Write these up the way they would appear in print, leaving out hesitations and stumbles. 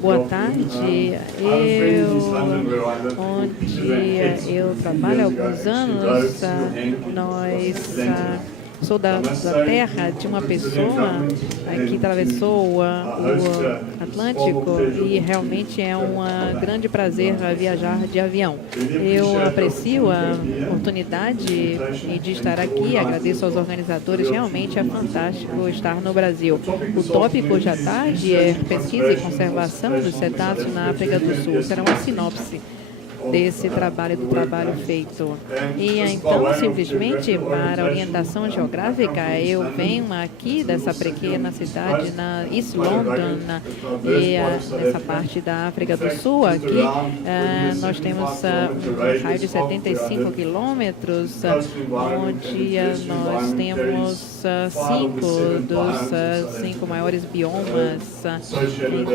Boa tarde. Onde eu trabalho há alguns anos, sou da terra de uma pessoa que atravessou o Atlântico e realmente é um grande prazer viajar de avião. Eu aprecio a oportunidade de estar aqui, agradeço aos organizadores, realmente é fantástico estar no Brasil. O tópico hoje à tarde é pesquisa e conservação dos cetáceos na África do Sul. Será uma sinopse desse trabalho, do trabalho feito. E então, simplesmente, para orientação geográfica, eu venho aqui dessa pequena cidade na East London, e nessa parte da África do Sul, aqui, nós temos um raio de 75 quilômetros, onde nós temos 5 dos 5 maiores biomas.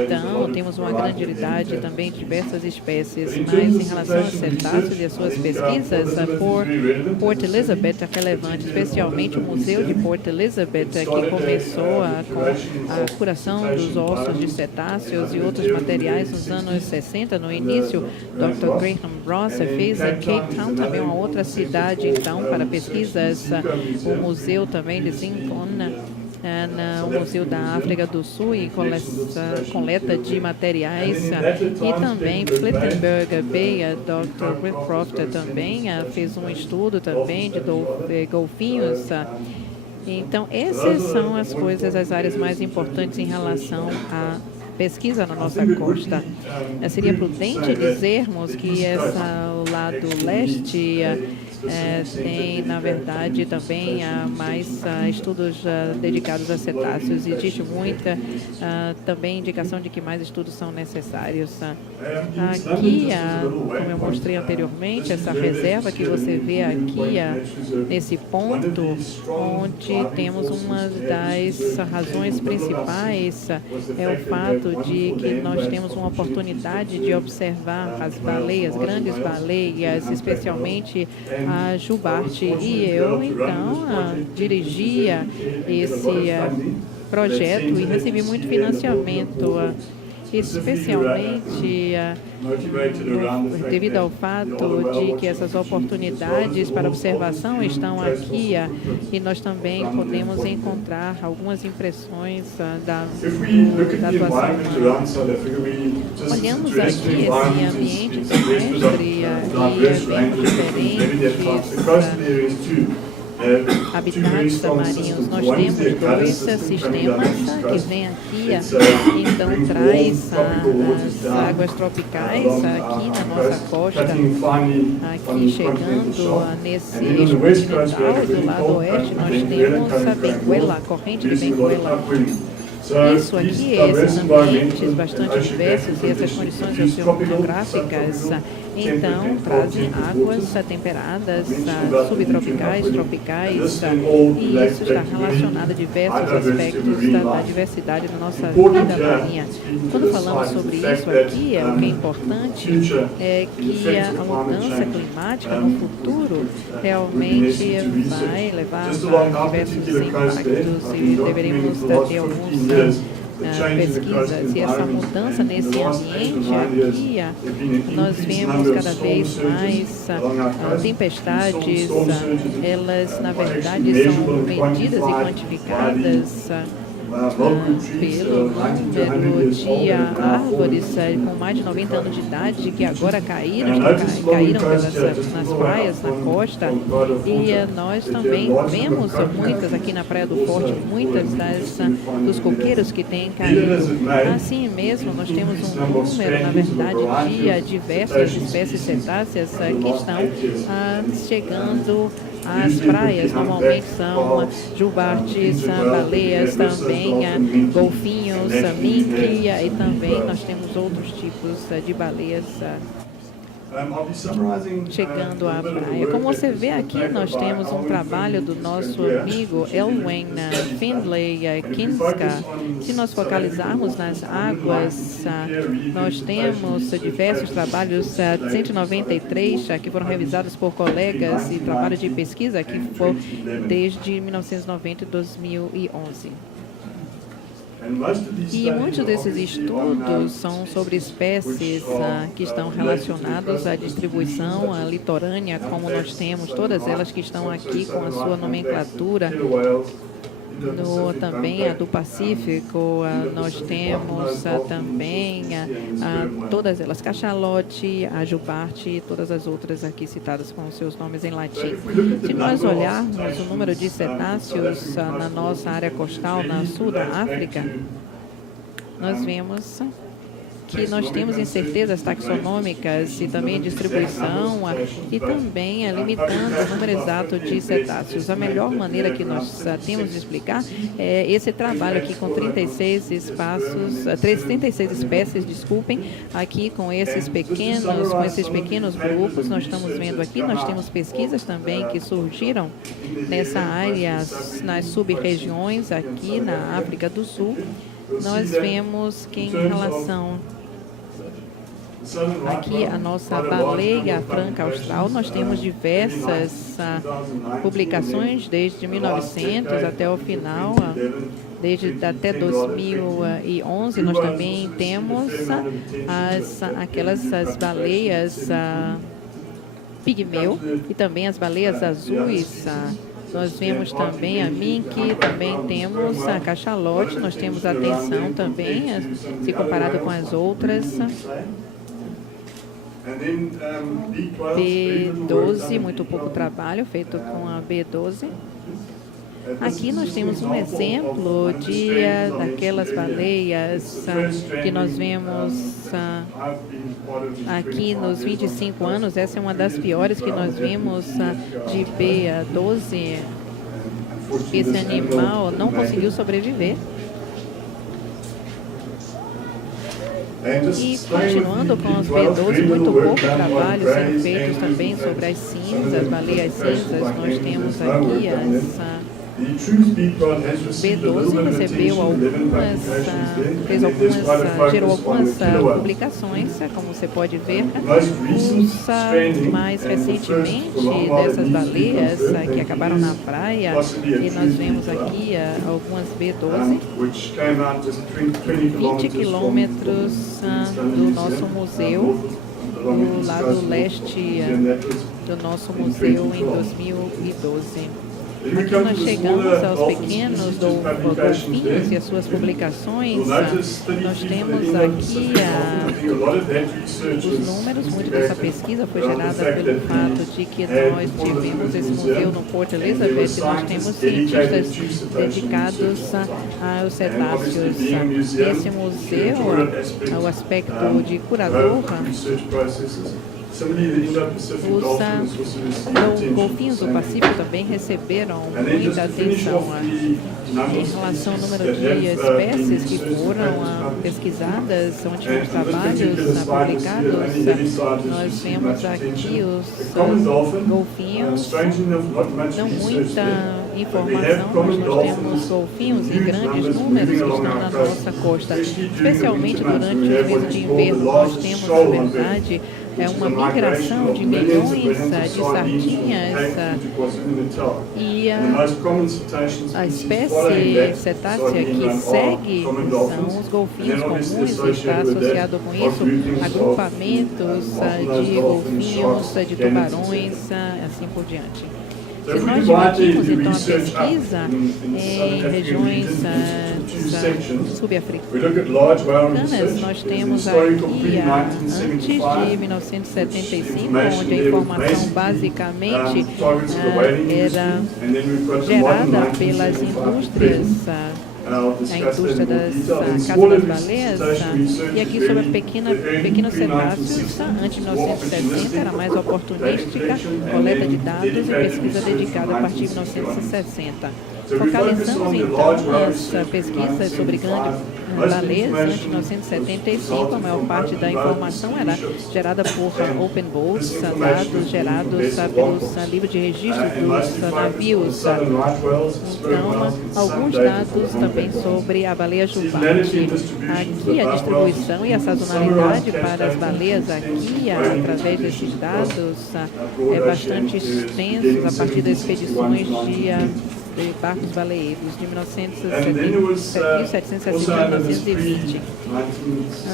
Então, temos uma grande variedade também de diversas espécies, mas em relação aos cetáceos e as suas pesquisas, por Port Elizabeth é relevante, especialmente o Museu de Port Elizabeth, que começou com a curação dos ossos de cetáceos e outros materiais nos anos 60. No início, Dr. Graham Ross fez em Cape Town, também uma outra cidade, então, para pesquisas. O Museu também de Zincon, no Museu da África do Sul, e coleta de materiais, e também Plettenberg Bay, Dr. Whitcroft também fez um estudo também de golfinhos. Então, essas são as coisas, as áreas mais importantes em relação à pesquisa na nossa costa. Seria prudente dizermos que o lado leste tem, na verdade, também mais estudos dedicados a cetáceos. Existe muita também indicação de que mais estudos são necessários. Aqui, como eu mostrei anteriormente, essa reserva que você vê aqui, nesse ponto, onde temos uma das razões principais, é o fato de que nós temos uma oportunidade de observar as baleias, grandes baleias, especialmente a jubarte, e eu então dirigia esse projeto e recebi muito financiamento, especialmente devido ao fato de que essas oportunidades para observação estão aqui, e nós também podemos encontrar algumas impressões da atuação humana. Olhamos aqui esse ambiente terrestre e vemos diferentes habitats marinhos. Nós temos dois sistemas que vêm aqui, então traz as águas tropicais aqui na nossa costa, aqui chegando nesse eixo continental. Do lado oeste nós temos a Benguela, a corrente de Benguela. Isso aqui, esses ambientes bastante diversos e essas condições oceanográficas, então, trazem águas temperadas, subtropicais, tropicais, e isso está relacionado a diversos aspectos da diversidade da nossa vida marinha. Quando falamos sobre isso aqui, o que é importante é que a mudança climática no futuro realmente vai levar a diversos impactos, e deveríamos ter alguns pesquisas, e essa mudança nesse ambiente aqui, nós vemos cada vez mais tempestades, elas na verdade são medidas e quantificadas pelo número de árvores com mais de 90 anos de idade que agora caíram nas praias, na costa, e nós também vemos muitas aqui na Praia do Forte, muitas dos coqueiros que têm caído. Assim mesmo, nós temos um número, na verdade, de diversas espécies cetáceas que estão chegando às praias. Normalmente são jubartes, baleias, também golfinhos, mink, e também nós temos outros tipos de baleias chegando à praia. Como você vê aqui, nós temos um trabalho do nosso amigo Elwyn Findlay Kinska. Se nós focalizarmos nas águas, nós temos diversos trabalhos, 193 que foram revisados por colegas, e trabalho de pesquisa que foi desde 1990 e 2011. E muitos desses estudos são sobre espécies que estão relacionadas à distribuição litorânea, como nós temos todas elas que estão aqui com a sua nomenclatura. Também a do Pacífico, nós temos também todas elas, cachalote, a jubarte e todas as outras aqui citadas com seus nomes em latim. Se nós olharmos o número de cetáceos na nossa área costal, na sul da África, nós vemos que nós temos incertezas taxonômicas e também distribuição e também limitando o número exato de cetáceos. A melhor maneira que nós temos de explicar é esse trabalho aqui com 36 espécies, aqui com esses pequenos grupos. Nós estamos vendo aqui, nós temos pesquisas também que surgiram nessa área, nas sub-regiões aqui na África do Sul. Nós vemos que em relação aqui a nossa baleia franca austral, nós temos diversas publicações desde 1900 até o final, até 2011. Nós também temos as baleias pigmeu e também as baleias azuis. Nós vemos também a mink, também temos a cachalote, nós temos a atenção também, se comparado com as outras. B12, muito pouco trabalho feito com a B12. Aqui nós temos um exemplo daquelas baleias que nós vemos aqui nos 25 anos. Essa é uma das piores que nós vimos de B12. Esse animal não conseguiu sobreviver. E continuando com os B12, muito pouco trabalho sendo feito também sobre as cinzas, baleias cinzas. Nós temos aqui B12 gerou algumas publicações, como você pode ver. Mais recentemente dessas baleias que acabaram na praia, e nós vemos aqui algumas B12, 20 quilômetros do nosso museu, do lado leste do nosso museu em 2012. Aqui nós chegamos aos pequenos golfinhos e as suas publicações. Nós temos aqui os números. Muito dessa pesquisa foi gerada pelo fato de que nós tivemos esse museu no Port Elizabeth e nós temos cientistas dedicados aos cetáceos. Esse museu, o aspecto de curador, os golfinhos do Pacífico também receberam muita atenção em relação ao número de espécies que foram pesquisadas, onde tivemos trabalhos publicados. Nós vemos aqui os golfinhos, não muita informação, mas nós temos golfinhos em grandes números que estão na nossa costa, especialmente durante os meses de inverno. Nós temos, na verdade, uma migração de milhões de sardinhas e a espécie cetácea que segue são os golfinhos comuns e está associado com isso agrupamentos de golfinhos, de tubarões, assim por diante. Se nós dividimos então a pesquisa em regiões subafricanas, nós temos aqui antes de 1975, onde a informação basicamente era gerada pelas indústrias, a indústria das caça das baleias, e aqui sobre pequenos cetáceos, antes de 1960 era mais oportunística, coleta de dados e pesquisa dedicada a partir de 1960. Focalizamos então as pesquisas sobre baleias antes de 1975. A maior parte da informação era gerada por open boats, dados gerados pelos livros de registro dos navios. Então, alguns dados também sobre a baleia jubarte. Aqui a distribuição e a sazonalidade para as baleias aqui, através desses dados, é bastante extensos a partir das expedições de barcos baleeiros de 1770 a 1920.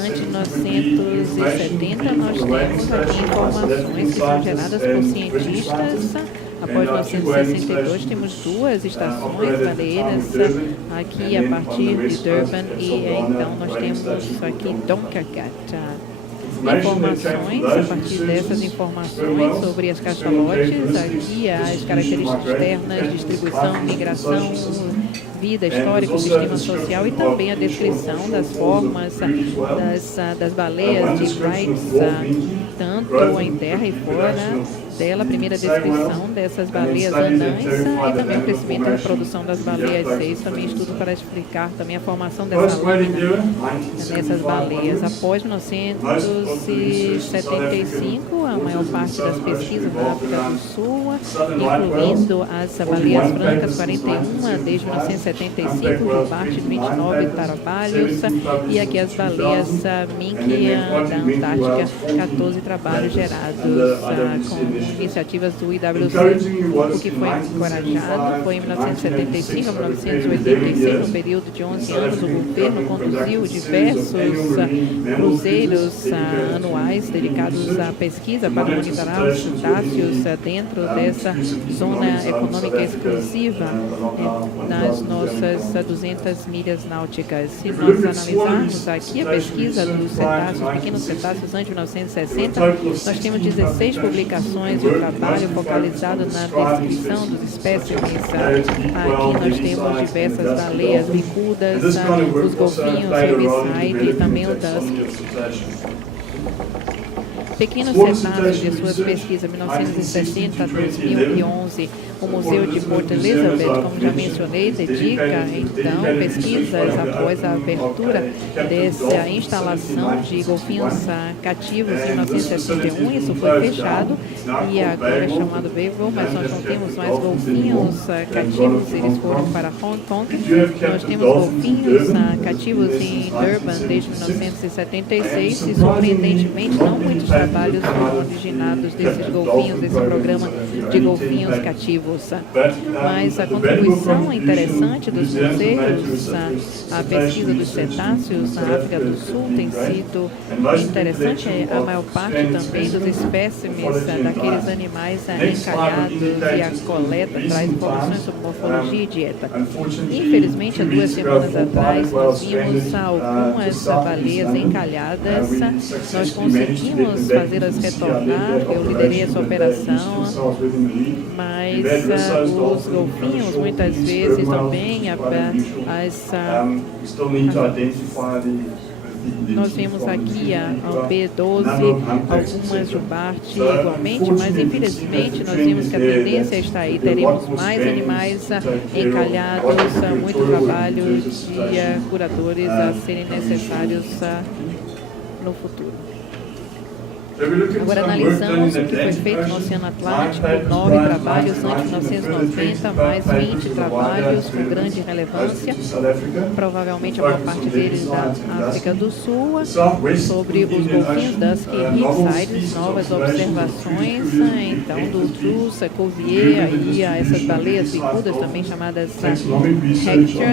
Antes de 1970, nós temos aqui informações que são geradas por cientistas. Após 1962, temos 2 estações baleieiras aqui a partir de Durban e então nós temos aqui Donkergat. Informações, a partir dessas informações sobre as cachalotes, aqui as características externas, distribuição, migração, vida, histórico, sistema social e também a descrição das formas das baleias de Wrights, tanto em terra e fora dela, a primeira descrição dessas baleias anãs e também o crescimento e reprodução das baleias 6, também estudo para explicar também a formação dessa lâmina nessas baleias. Após 1975, a maior parte das pesquisas na África do Sul, incluindo as baleias brancas 41 desde 1975, o jubarte 29 trabalhos e aqui as baleias mink da Antártica, 14 trabalhos gerados com iniciativas do IWC. O que foi encorajado foi em 1975 a 1985, no período de 11 anos, o governo conduziu diversos cruzeiros anuais dedicados à pesquisa para monitorar os cetáceos dentro dessa zona econômica exclusiva nas nossas 200 milhas náuticas. Se nós analisarmos aqui a pesquisa dos cetáceos, pequenos cetáceos antes de 1960, nós temos 16 publicações e o trabalho focalizado na descrição dos espécimes. Aqui nós temos diversas baleias bicudas, os golfinhos, herbicide e também o dusk. Pequenos cetáceos de suas pesquisas 1960 a 2011, o Museu de Port Elizabeth, como já mencionei, dedica então pesquisas após a abertura dessa instalação de golfinhos cativos em 1971. Isso foi fechado e agora é chamado Beagle, mas nós não temos mais golfinhos cativos, eles foram para Hong Kong. Nós temos golfinhos cativos em Durban desde 1976 e, surpreendentemente, não muitos trabalhos foram originados desses golfinhos, desse programa de golfinhos cativos. Mas a contribuição interessante dos museus, a pesquisa dos cetáceos na África do Sul tem sido interessante. A maior parte também dos espécimes daqueles animais encalhados e a coleta traz informações sobre morfologia e dieta. Infelizmente, há 2 semanas atrás, nós vimos algumas baleias encalhadas. Nós conseguimos fazê-las retornar, eu liderei essa operação, mas os golfinhos muitas vezes também nós vimos aqui a B12, algumas jubarte igualmente, mas infelizmente nós vimos que a tendência está aí, teremos mais animais encalhados, muito trabalho de curadores a serem necessários no futuro. Agora analisamos o que foi feito no Oceano Atlântico, 9 trabalhos antes de 1990, mais 20 trabalhos com grande relevância, provavelmente a maior parte deles da África do Sul, sobre os golfinhos Dusk e Hillsides, novas observações, então, do Truce, Cuvier e essas baleias bicudas, também chamadas Hector,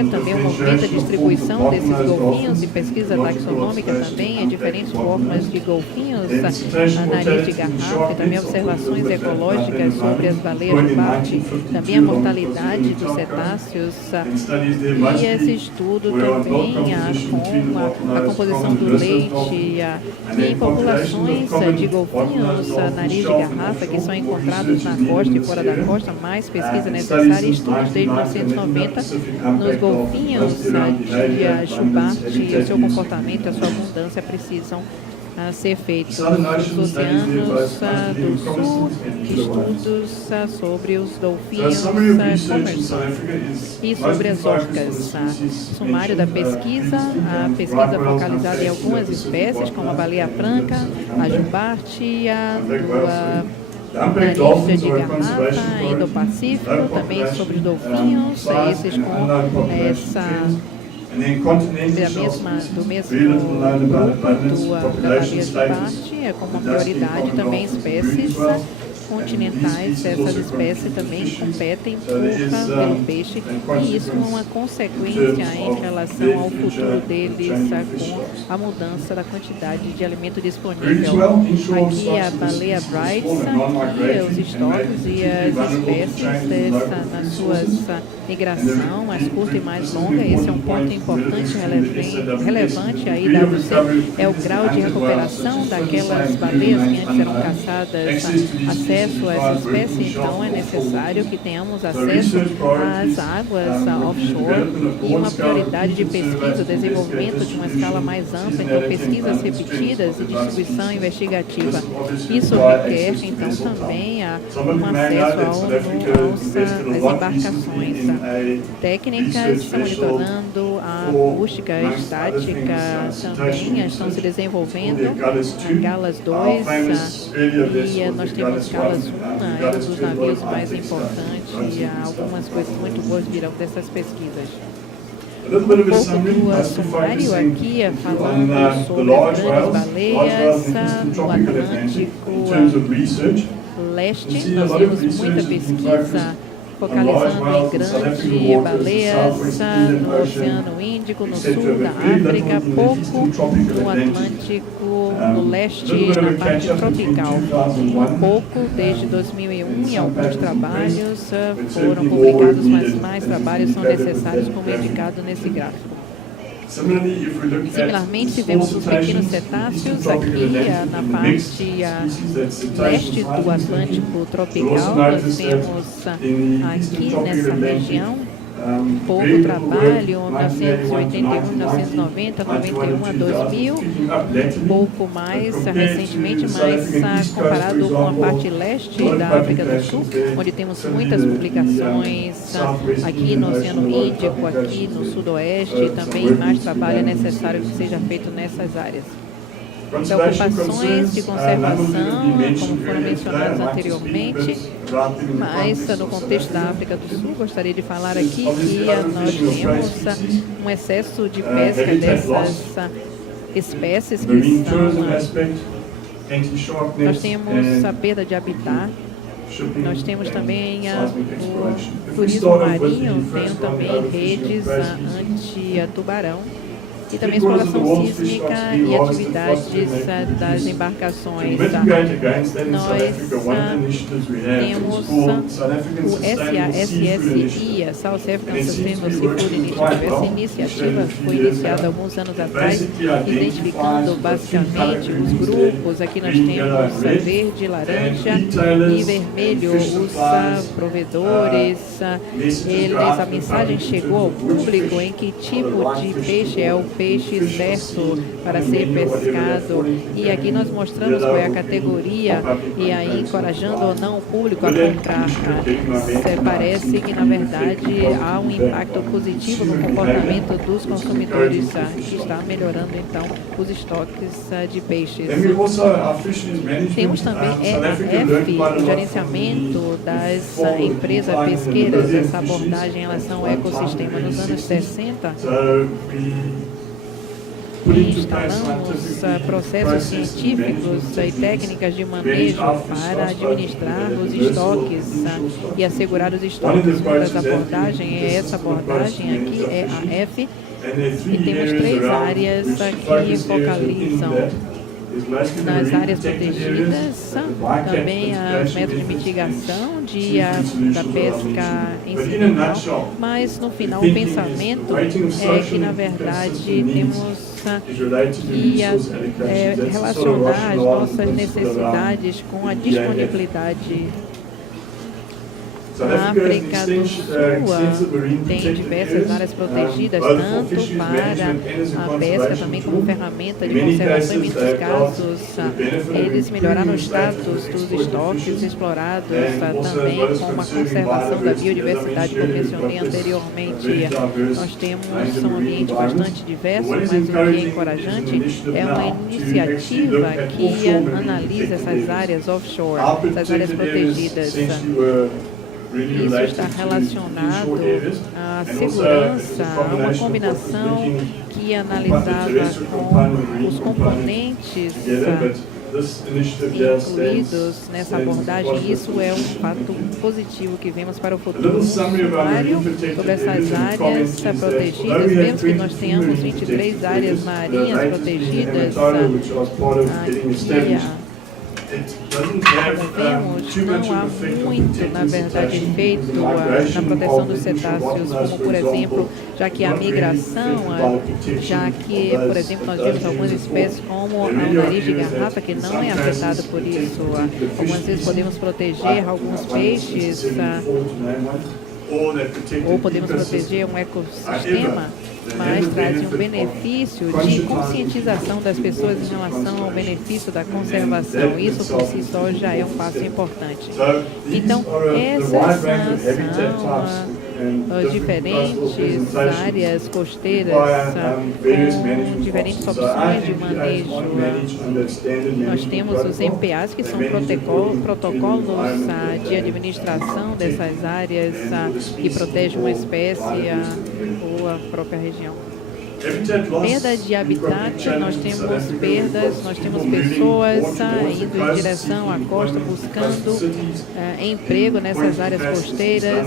também o movimento da distribuição desses golfinhos e pesquisa taxonômica também, diferentes formas de golfinhos, a nariz de garrafa, e também observações ecológicas sobre as baleias jubarte, também a mortalidade dos cetáceos e esse estudo também com a composição do leite e em populações de golfinhos nariz de garrafa que são encontrados na costa e fora da costa, mais pesquisa necessária e estudos desde 1990 nos golfinhos de jubarte e o seu comportamento e a sua abundância precisam a ser feitos. Os oceanos do sul, estudos sobre os golfinhos comerciais e sobre as orcas. Sumário da pesquisa, a pesquisa focalizada em algumas espécies, como a baleia franca, a jubarte, nariz de garrafa, Indo-Pacífico, também sobre os golfinhos, esses com do mesmo grupo da baleia jubarte, com uma prioridade também espécies continentais. Essas espécies também competem pelo peixe, e isso é uma consequência em relação ao futuro deles com a mudança da quantidade de alimento disponível. Aqui a baleia Bright, aqui os estoques e as espécies nas suas migração mais curta e mais longa. Esse é um ponto importante, relevante aí da WC, é o grau de recuperação daquelas baleias que antes eram caçadas, acesso a essa espécie. Então é necessário que tenhamos acesso às águas offshore e uma prioridade de pesquisa, desenvolvimento de uma escala mais ampla, então pesquisas repetidas e distribuição investigativa. Isso requer então também um acesso às embarcações. Técnicas estão monitorando a acústica estática, também estão se desenvolvendo. A Galas 2 e nós temos Galas 1, é um dos navios mais importantes, e algumas coisas muito boas virão dessas pesquisas. Um pouco do sumário aqui, falando sobre as grandes baleias no Atlântico Leste. Nós temos muita pesquisa focalizando em grandes baleias no Oceano Índico, no sul da África, pouco no Atlântico, no leste, na parte tropical. Um pouco desde 2001, e alguns trabalhos foram publicados, mas mais trabalhos são necessários, como indicado nesse gráfico. Similarmente, se vemos os pequenos cetáceos aqui na parte leste do Atlântico tropical. Nós temos aqui nessa região pouco trabalho, 1981, 1990, 91 a 2000, pouco mais recentemente, mas comparado com a parte leste da África do Sul, onde temos muitas publicações, aqui no Oceano Índico, aqui no Sudoeste, também mais trabalho é necessário que seja feito nessas áreas. Preocupações de conservação, como foram mencionadas anteriormente, mas no contexto da África do Sul, gostaria de falar aqui que nós temos um excesso de pesca dessas espécies que são... Nós temos a perda de habitat, nós temos também o turismo marinho, tem também redes anti-tubarão, e também exploração sísmica e atividades das embarcações. Nós temos o SASSI, South African Sustainable Seafood Initiative. Essa iniciativa foi iniciada alguns anos atrás, identificando basicamente os grupos. Aqui nós temos verde, laranja e vermelho, os provedores. A mensagem chegou ao público em que tipo de peixe é o peixe certo para ser pescado, e aqui nós mostramos qual é a categoria, e aí encorajando ou não o público a comprar. Parece que na verdade há um impacto positivo no comportamento dos consumidores, que está melhorando então os estoques de peixes. Temos também o gerenciamento das empresas pesqueiras, essa abordagem em relação ao ecossistema. Nos anos 60, instalamos processos científicos e técnicas de manejo para administrar os estoques e assegurar os estoques. Uma das abordagens é essa abordagem aqui, é a F, e temos 3 áreas que focalizam nas áreas protegidas, também métodos de mitigação da pesca incidental, mas no final o pensamento é que na verdade temos que relacionar as nossas necessidades com a disponibilidade. A África do Sul tem diversas áreas protegidas, tanto para a pesca, também como ferramenta de conservação. Em muitos casos, eles melhoraram o status dos estoques explorados, também com a conservação da biodiversidade, como mencionei anteriormente. Nós temos um ambiente bastante diverso, mas o que é encorajante é uma iniciativa que analisa essas áreas offshore, essas áreas protegidas. Isso está relacionado à segurança, a uma combinação que analisava com os componentes incluídos nessa abordagem. Isso é um fato positivo que vemos para o futuro. Um sumário sobre essas áreas protegidas. Vemos que nós tenhamos 23 áreas marinhas protegidas. Aqui, não há muito, na verdade, feito na proteção dos cetáceos, como, por exemplo, já que a migração, já que, por exemplo, nós vemos algumas espécies como o nariz de garrafa, que não é afetado por isso. Algumas vezes podemos proteger alguns peixes, ou podemos proteger um ecossistema, mas traz um benefício de conscientização das pessoas em relação ao benefício da conservação. Isso por si só já é um passo importante. Então, essas são diferentes áreas costeiras com diferentes opções de manejo. Nós temos os MPAs, que são protocolos de administração dessas áreas que protegem uma espécie ou a própria região. Perda de habitat, nós temos perdas, nós temos pessoas indo em direção à costa, buscando emprego nessas áreas costeiras.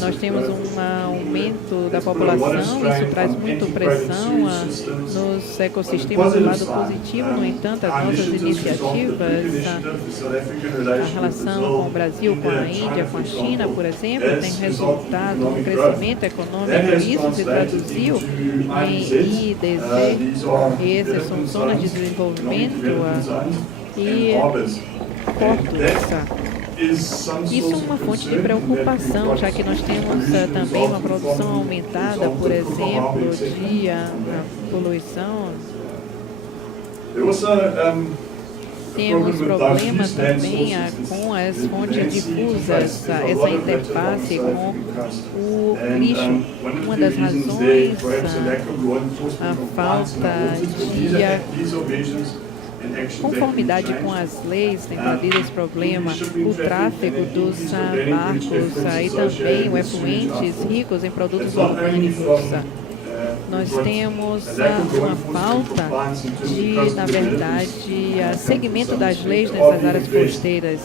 Nós temos um aumento da população, isso traz muita pressão nos ecossistemas do lado positivo. No entanto, as nossas iniciativas, a relação com o Brasil, com a Índia, com a China, por exemplo, tem resultado no crescimento econômico. Isso se traduziu em IDZ, e essas são zonas de desenvolvimento e portos. Isso é uma fonte de preocupação, já que nós temos também uma produção aumentada, por exemplo, de poluição. Temos problema também com as fontes difusas, essa interface com o lixo. Uma das razões, a falta de conformidade com as leis tem trazido esse problema, o tráfego dos barcos e também o efluentes ricos em produtos orgânicos. Nós temos uma falta de, na verdade, segmento das leis nessas áreas costeiras,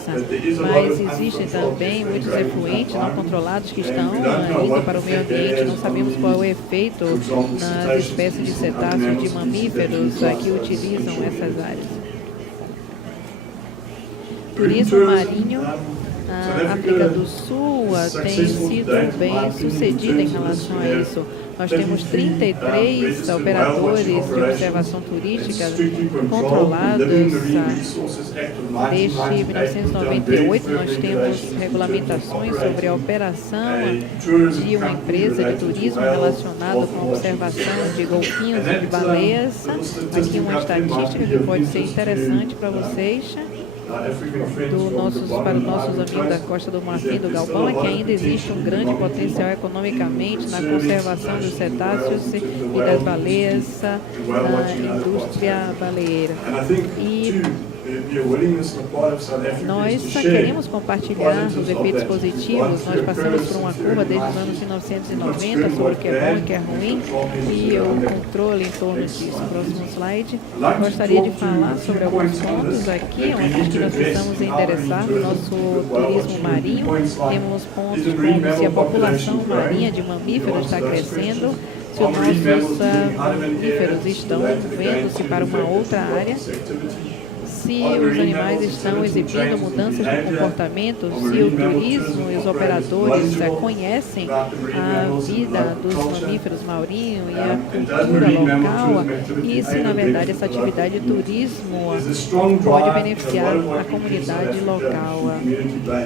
mas existem também muitos efluentes não controlados que estão indo para o meio ambiente. Não sabemos qual é o efeito nas espécies de cetáceos, de mamíferos que utilizam essas áreas. Turismo marinho. A África do Sul tem sido bem sucedida em relação a isso. Nós temos 33 operadores de observação turística controlados. Desde 1998, nós temos regulamentações sobre a operação de uma empresa de turismo relacionada com a observação de golfinhos e de baleias. Aqui uma estatística que pode ser interessante para vocês. Para os nossos amigos da Costa do Marfim, do Galpão, é que ainda existe um grande potencial economicamente na conservação dos cetáceos e das baleias na indústria baleeira. E nós queremos compartilhar os efeitos positivos. Nós passamos por uma curva desde os anos 1990 sobre o que é bom e o que é ruim e o controle em torno disso. Próximo slide. Gostaria de falar sobre alguns pontos aqui, onde que nós precisamos endereçar o nosso turismo marinho. Temos pontos como se a população marinha de mamíferos está crescendo, se os nossos mamíferos estão vendo-se para uma outra área. se os animais estão exibindo mudanças de comportamento, se o turismo e os operadores conhecem a vida dos mamíferos marinhos e a cultura local, e se na verdade essa atividade de turismo pode beneficiar a comunidade local.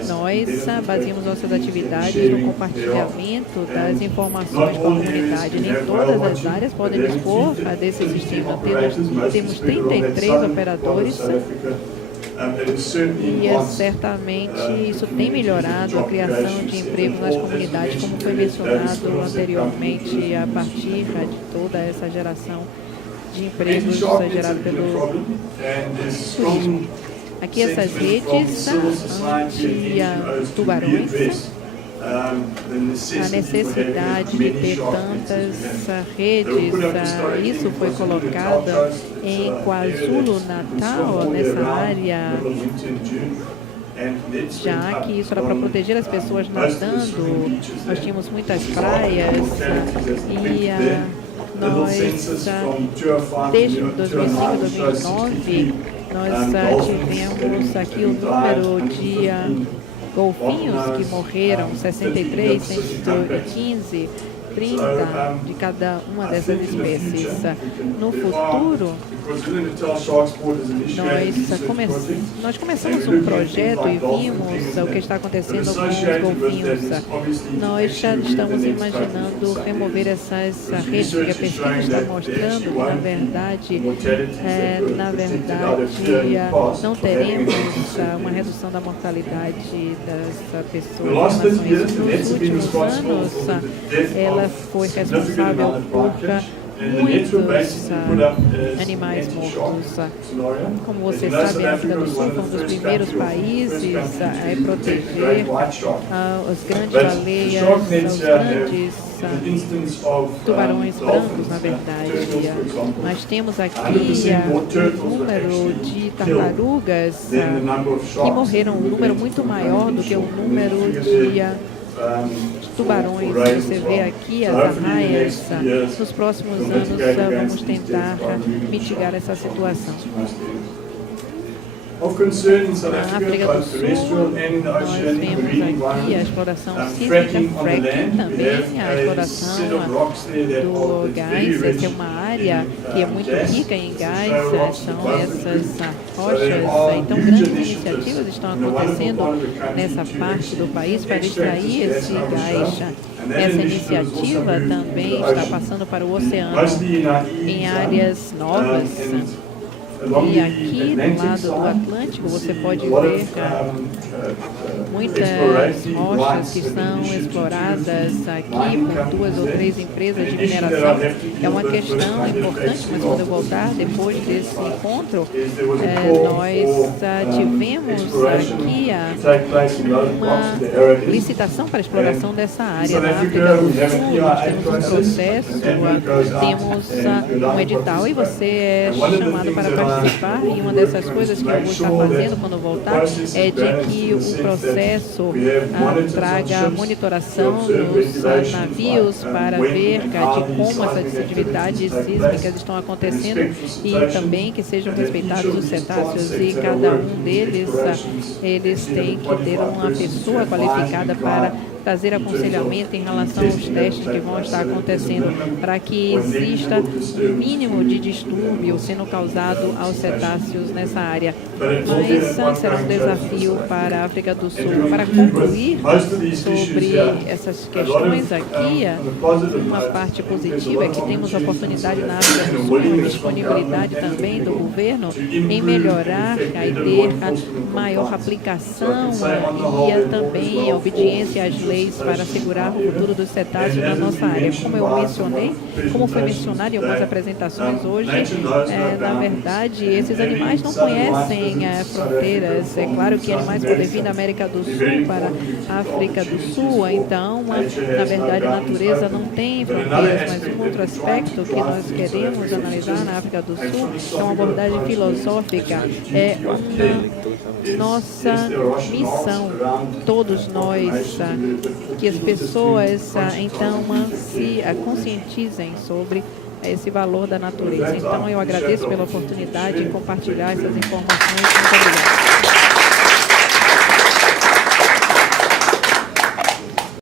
Nós baseamos nossas atividades no compartilhamento das informações com a comunidade. Nem todas as áreas podem dispor desse sistema. Temos 33 operadores e certamente isso tem melhorado a criação de empregos nas comunidades, como foi mencionado anteriormente, a partir de toda essa geração de empregos gerada pelo turismo. Aqui essas redes anti-tubarões, a necessidade de ter tantas redes, isso foi colocado em KwaZulu-Natal, nessa área, já que isso era para proteger as pessoas nadando. Nós tínhamos muitas praias e nós, desde 2005 a 2009, nós tivemos aqui o número de golfinhos que morreram, 63, 115, 30 de cada uma dessas espécies. No futuro, nós começamos um projeto e vimos o que está acontecendo com os golfinhos. Nós já estamos imaginando remover essas redes, porque a pesquisa está mostrando que, na verdade, não teremos uma redução da mortalidade das pessoas. Nos últimos anos, ela foi responsável por muitos animais mortos. Como você sabe, a África do Sul foi um dos primeiros países a proteger as grandes baleias, os grandes tubarões brancos, na verdade. Nós temos aqui o número de tartarugas que morreram, um número muito maior do que o número de tubarões. Você vê aqui as arraias. Nos próximos anos vamos tentar mitigar essa situação. Na África do Sul, nós vemos aqui a exploração sísmica, fracking também, a exploração do gás. Essa é uma área que é muito rica em gás, são essas rochas. Então, grandes iniciativas estão acontecendo nessa parte do país para extrair esse gás. Essa iniciativa também está passando para o oceano em áreas novas. E aqui, do lado do Atlântico, você pode ver muitas rochas que são exploradas aqui por 2 ou 3 empresas de mineração. É uma questão importante, mas quando eu voltar, depois desse encontro, nós tivemos aqui uma licitação para a exploração dessa área na África do Sul. Nós temos um processo, temos um edital e você é chamado para participar. E uma dessas coisas que eu vou estar fazendo quando voltar é de que o processo traga monitoração dos navios para ver de como essas atividades sísmicas estão acontecendo e também que sejam respeitados os cetáceos, e cada um deles, eles têm que ter uma pessoa qualificada para trazer aconselhamento em relação aos testes que vão estar acontecendo, para que exista um mínimo de distúrbio sendo causado aos cetáceos nessa área. Mas será um desafio para a África do Sul. Para concluir sobre essas questões aqui, uma parte positiva é que temos a oportunidade na África do Sul, uma disponibilidade também do governo em melhorar e ter a maior aplicação e também a obediência às leis para assegurar o futuro dos cetáceos na nossa área. Como eu mencionei, como foi mencionado em algumas apresentações hoje, na verdade, esses animais não conhecem fronteiras. É claro que animais podem vir da América do Sul para a África do Sul, então, na verdade, a natureza não tem fronteiras, mas um outro aspecto que nós queremos analisar na África do Sul é uma abordagem filosófica, é nossa missão, todos nós, que as pessoas então se conscientizem sobre a esse valor da natureza. Então, eu agradeço pela oportunidade de compartilhar essas informações. Muito obrigada.